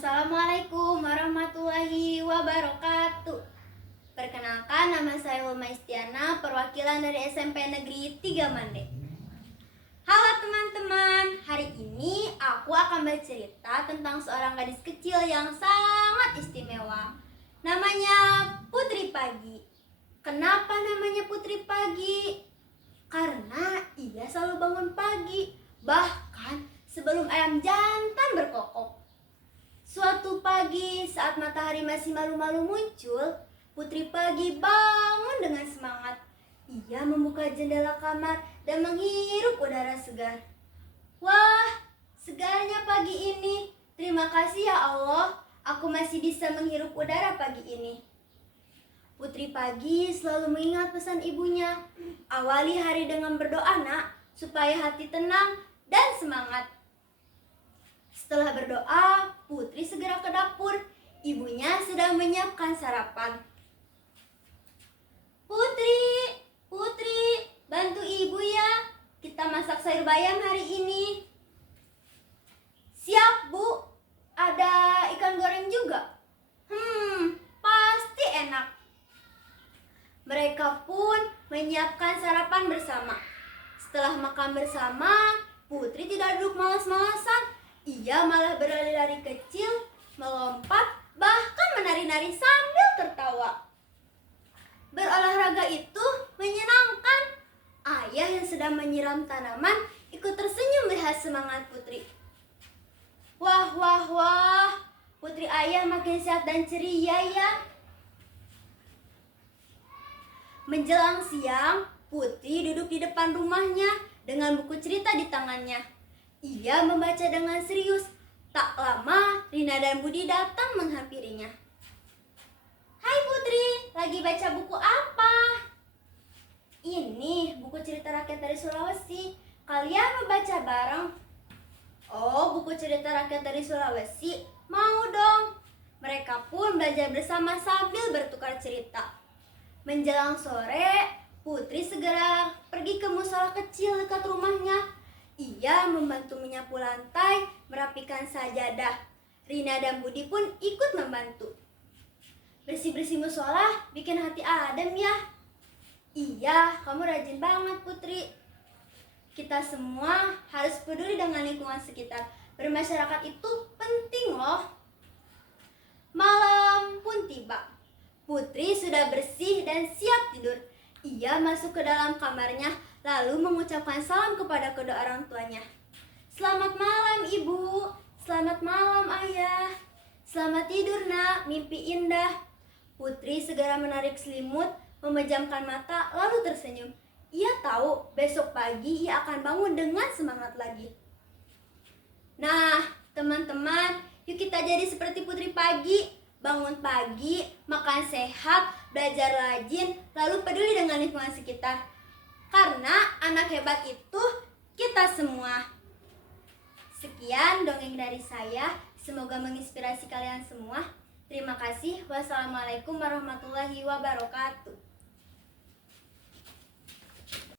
Assalamualaikum warahmatullahi wabarakatuh. Perkenalkan, nama saya Ulma Istiana, perwakilan dari SMP Negeri 3 Mande. Halo teman-teman, hari ini aku akan bercerita tentang seorang gadis kecil yang sangat istimewa. Namanya Putri Pagi. Kenapa namanya Putri Pagi? Karena ia selalu bangun pagi, bahkan sebelum ayam jantan berkokok. Suatu pagi saat matahari masih malu-malu muncul, Putri Pagi bangun dengan semangat. Ia membuka jendela kamar dan menghirup udara segar. Wah, segarnya pagi ini. Terima kasih ya Allah, aku masih bisa menghirup udara pagi ini. Putri Pagi selalu mengingat pesan ibunya. Awali hari dengan berdoa, nak, supaya hati tenang dan semangat. Setelah berdoa, Putri segera ke dapur. Ibunya sedang menyiapkan sarapan. Putri, bantu ibu ya. Kita masak sayur bayam hari ini. Siap, Bu. Ada ikan goreng juga. Pasti enak. Mereka pun menyiapkan sarapan bersama. Setelah makan bersama, Putri tidak duduk malas-malasan. Ia malah berlari-lari kecil, melompat, bahkan menari-nari sambil tertawa. Berolahraga itu menyenangkan. Ayah yang sedang menyiram tanaman ikut tersenyum melihat semangat Putri. Wah, Putri ayah makin sehat dan ceria ya. Menjelang siang, Putri duduk di depan rumahnya dengan buku cerita di tangannya. Ia membaca dengan serius. Tak lama, Rina dan Budi datang menghampirinya. Hai Putri, lagi baca buku apa? Ini buku cerita rakyat dari Sulawesi. Kalian membaca bareng? Oh, buku cerita rakyat dari Sulawesi? Mau dong. Mereka pun belajar bersama sambil bertukar cerita. Menjelang sore, Putri segera pergi ke musola kecil dekat rumahnya. Ia membantu menyapu lantai, merapikan sajadah. Rina dan Budi pun ikut membantu. Bersih-bersih musola bikin hati adem ya. Iya, kamu rajin banget Putri. Kita semua harus peduli dengan lingkungan sekitar. Bermasyarakat itu penting loh. Malam pun tiba. Putri sudah bersih dan siap tidur. Ia masuk ke dalam kamarnya, lalu mengucapkan salam kepada kedua orang tuanya. Selamat malam ibu, selamat malam ayah. Selamat tidur nak, mimpi indah. Putri segera menarik selimut, memejamkan mata, lalu tersenyum. Ia tahu besok pagi ia akan bangun dengan semangat lagi. Nah, teman-teman, yuk kita jadi seperti Putri Pagi. Bangun pagi, makan sehat, belajar rajin, lalu peduli dengan lingkungan sekitar. Karena anak hebat itu kita semua. Sekian dongeng dari saya, semoga menginspirasi kalian semua. Terima kasih. Wassalamualaikum warahmatullahi wabarakatuh.